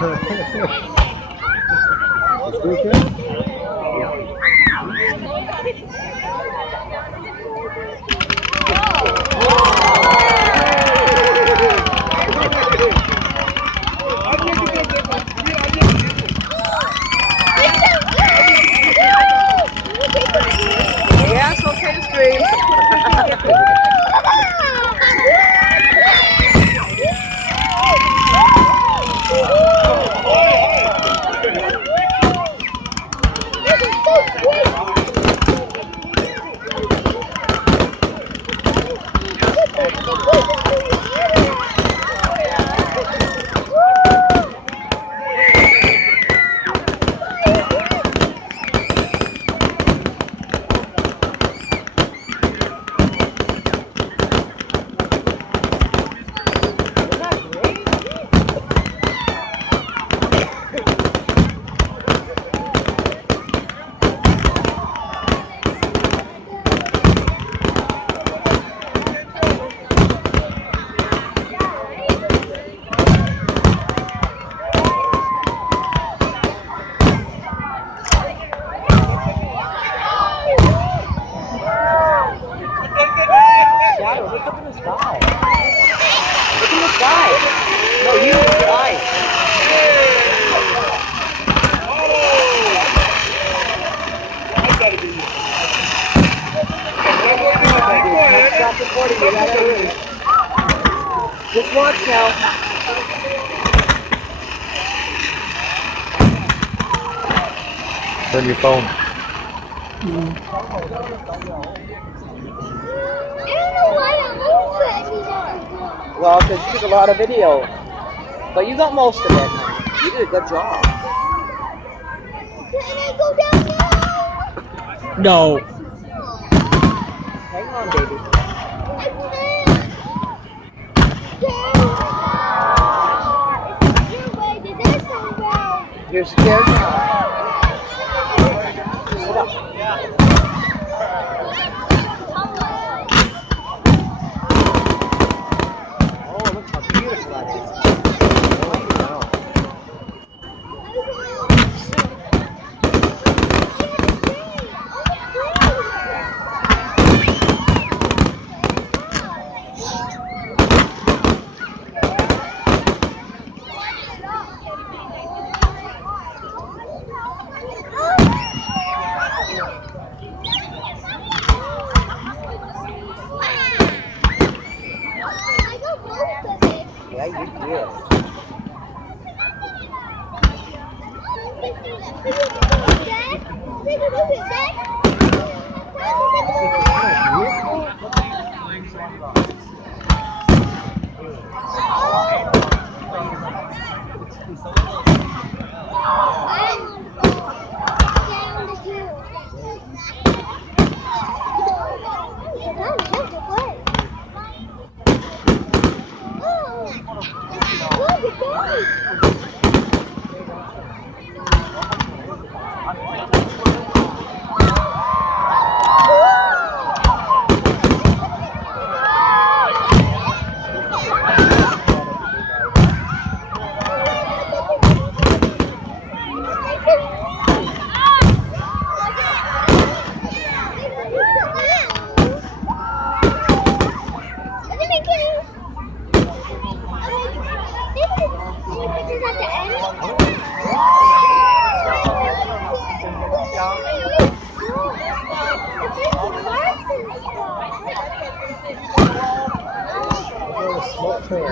This weekend? Yeah, it's okay to scream. Shadow, look up in the sky. Look in the sky. No, you, with your eyes. Stop recording, you gotta hurry. Just watch now. Turn your phone. Well, because you took a lot of video. But you got most of it. You did a good job. Can I go down now? No. Hang on, baby. You're scared now. Sit up. Oh, look how beautiful that is. Yeah, you did. Smoke trail.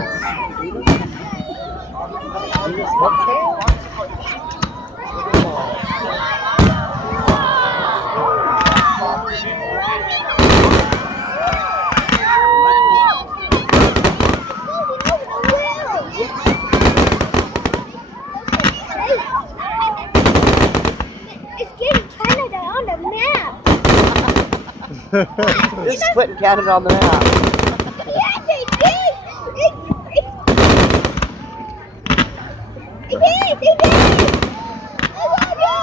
Smoke trail? It's getting Canada on the map. This is putting Canada on the map. Yes, it did. It did. I love you.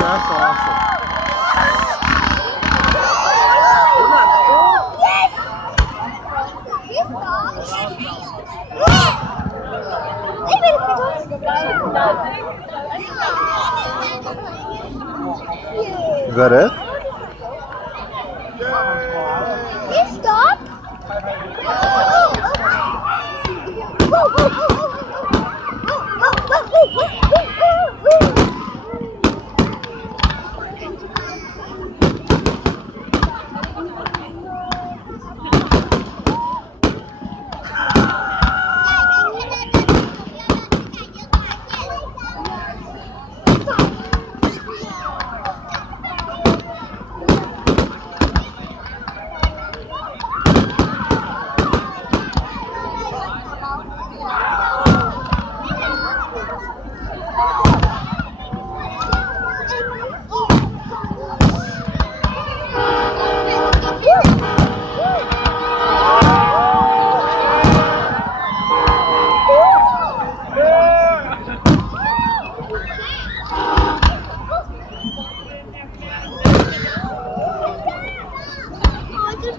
That's awesome. Yes. Is that it? Please stop.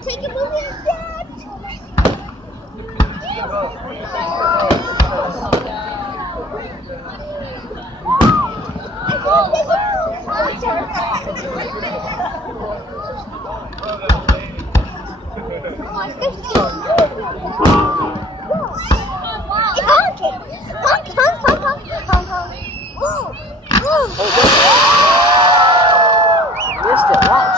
Take a movie and Missed it. Watch.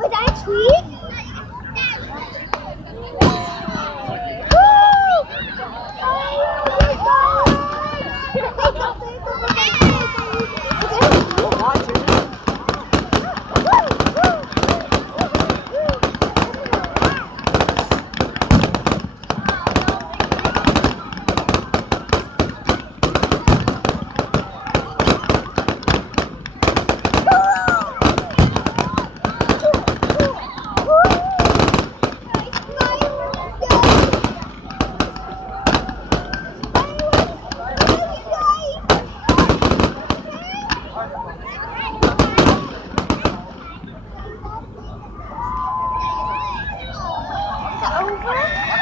Was that a tweet? Watch it.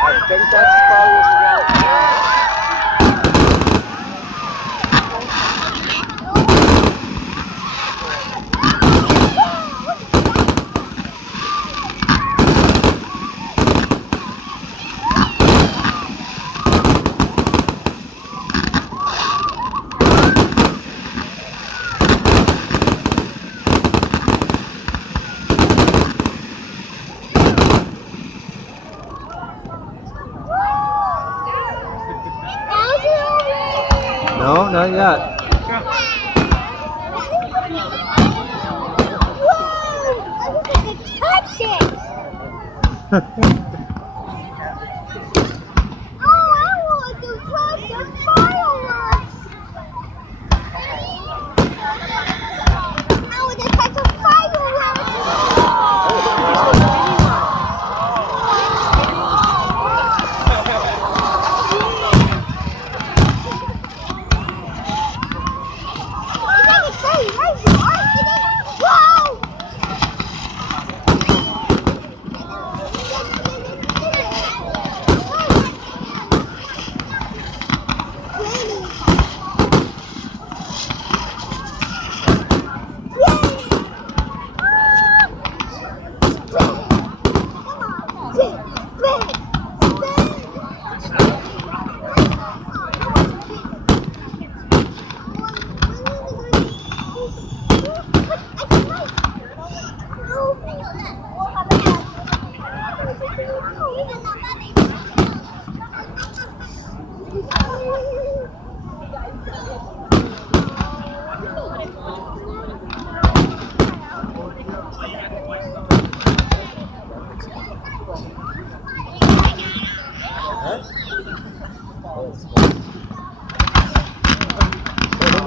I think that's probably what's around. No, not yet. Whoa! I wish I could touch it! Oh, I want to touch the fireworks! I want to touch the fireworks! Whoa!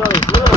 Look.